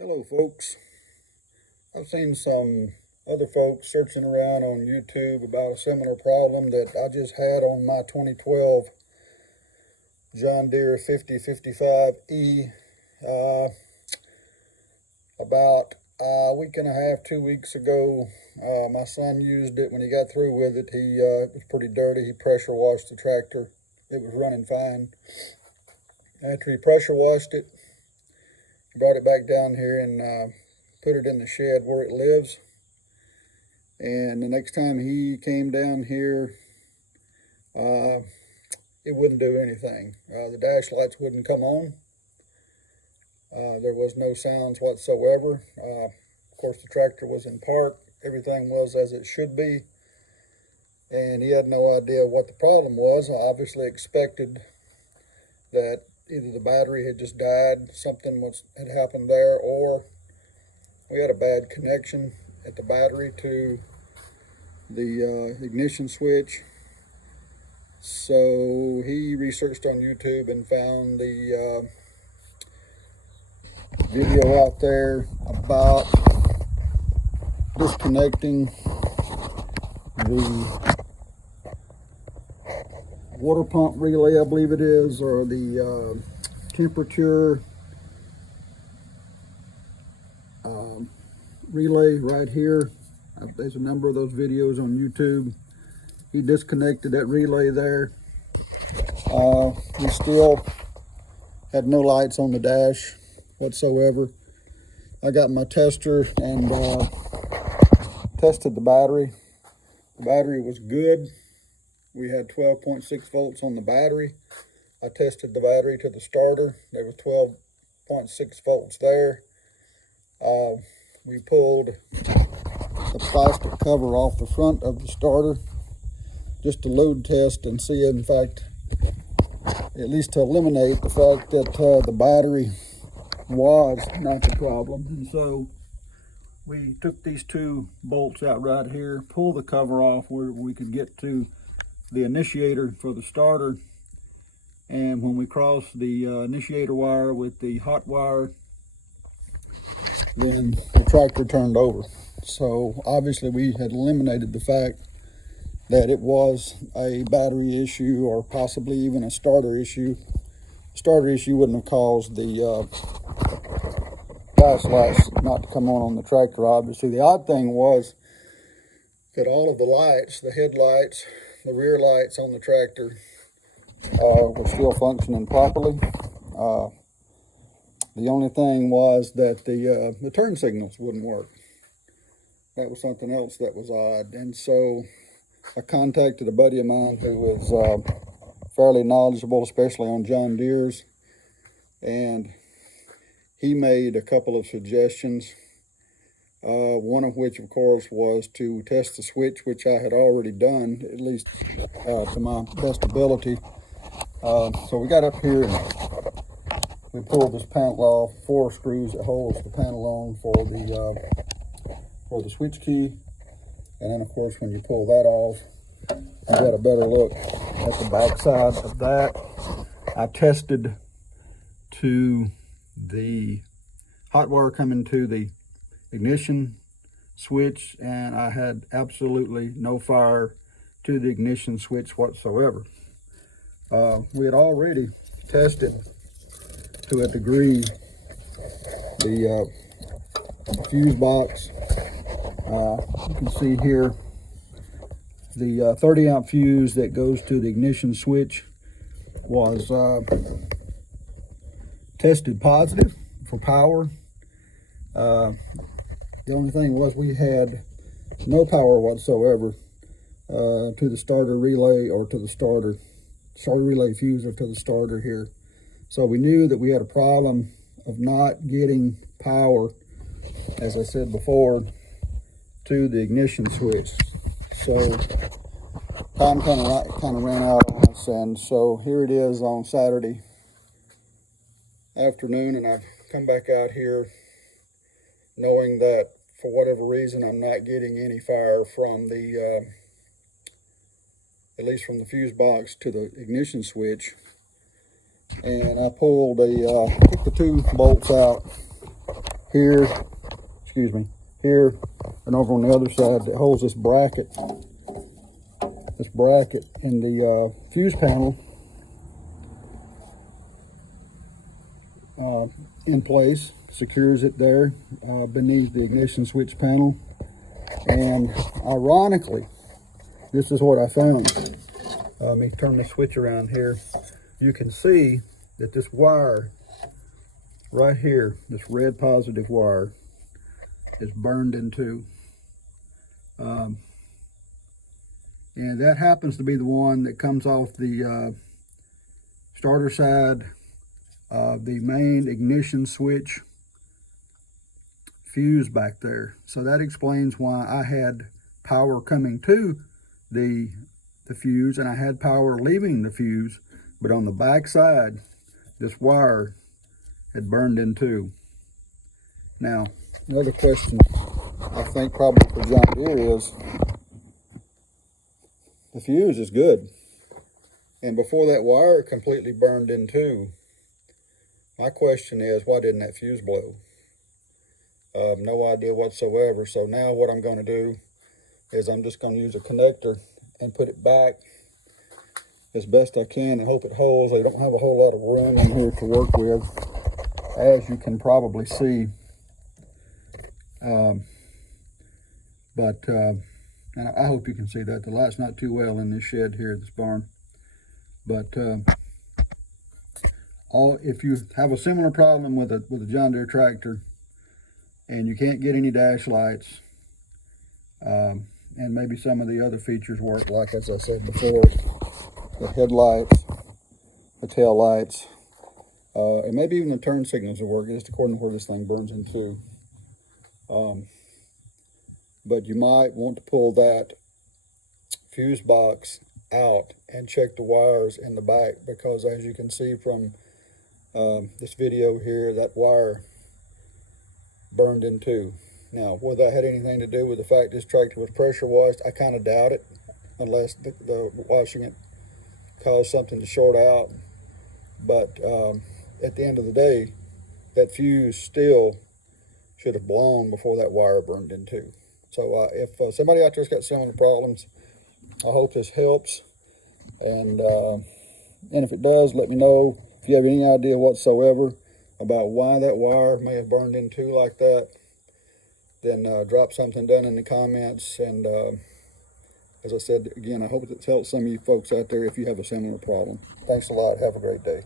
Hello folks, I've seen some other folks searching around on YouTube about a similar problem that I just had on my 2012 John Deere 5055E. About a week and a half, 2 weeks ago, my son used it. When he got through with it, it was pretty dirty. He pressure washed the tractor. It was running fine. After he pressure washed it, he brought it back down here and put it in the shed where it lives. And the next time he came down here, it wouldn't do anything. The dash lights wouldn't come on. There was no sounds whatsoever. Of course, the tractor was in park. Everything was as it should be. And he had no idea what the problem was. I obviously expected that either the battery had just died, something had happened there, or we had a bad connection at the battery to the ignition switch. So he researched on YouTube and found the video out there about disconnecting the water pump relay, I believe it is, or the temperature relay right here. There's a number of those videos on YouTube. He disconnected that relay there. We still had no lights on the dash whatsoever. I got my tester and tested the battery. The battery was good. We had 12.6 volts on the battery. I tested the battery to the starter. There was 12.6 volts there. We pulled the plastic cover off the front of the starter just to load test and see, in fact, at least to eliminate the fact that the battery was not the problem. And so we took these two bolts out right here, pulled the cover off where we could get to the initiator for the starter. And when we crossed the initiator wire with the hot wire, then the tractor turned over. So obviously we had eliminated the fact that it was a battery issue or possibly even a starter issue. Starter issue wouldn't have caused the dash lights not to come on the tractor, obviously. The odd thing was that all of the lights, the headlights, the rear lights on the tractor were still functioning properly. The only thing was that the turn signals wouldn't work. That was something else that was odd. And so I contacted a buddy of mine who was fairly knowledgeable, especially on John Deere's, and he made a couple of suggestions. One of which, of course, was to test the switch, which I had already done, at least to my best ability. So we got up here and we pulled this panel off, 4 screws that holds the panel on for the switch key. And then, of course, when you pull that off, you got a better look at the back side of that. I tested to the hot wire coming to the ignition switch, and I had absolutely no fire to the ignition switch whatsoever. We had already tested to a degree the fuse box. You can see here the 30 amp fuse that goes to the ignition switch was tested positive for power. The only thing was we had no power whatsoever to the starter relay or to the starter relay fuse or to the starter here. So we knew that we had a problem of not getting power, as I said before, to the ignition switch. So time kind of ran out on us, and so here it is on Saturday afternoon, and I've come back out here knowing that for whatever reason I'm not getting any fire from the at least from the fuse box to the ignition switch. And I pulled took the 2 bolts out here, excuse me, here, and over on the other side that holds this bracket in the fuse panel in place, secures it there beneath the ignition switch panel. And ironically, this is what I found. Let me turn the switch around here. You can see that this wire right here, this red positive wire, is burned in two. And that happens to be the one that comes off the starter side of the main ignition switch fuse back there. So that explains why I had power coming to the fuse and I had power leaving the fuse, but on the back side, this wire had burned in two. Now, another question I think probably for John Deere is, the fuse is good. And before that wire completely burned in two, my question is, why didn't that fuse blow? No idea whatsoever. So now what I'm going to do is I'm just going to use a connector and put it back as best I can and hope it holds. I don't have a whole lot of room in here to work with, as you can probably see. And I hope you can see that. The light's not too well in this shed here at this barn. But if you have a similar problem with a John Deere tractor and you can't get any dash lights, and maybe some of the other features work, like as I said before, the headlights, the tail lights, and maybe even the turn signals will work, just according to where this thing burns in two. But you might want to pull that fuse box out and check the wires in the back, because as you can see from this video here, that wire burned in two. Now, whether that had anything to do with the fact this tractor was pressure washed, I kind of doubt it, unless the washing it caused something to short out. But at the end of the day, that fuse still should have blown before that wire burned in two. So if somebody out there's got similar problems, I hope this helps. And if it does, let me know. If you have any idea whatsoever about why that wire may have burned in two like that, then drop something down in the comments. And as I said again, I hope it helps some of you folks out there if you have a similar problem. Thanks a lot. Have a great day.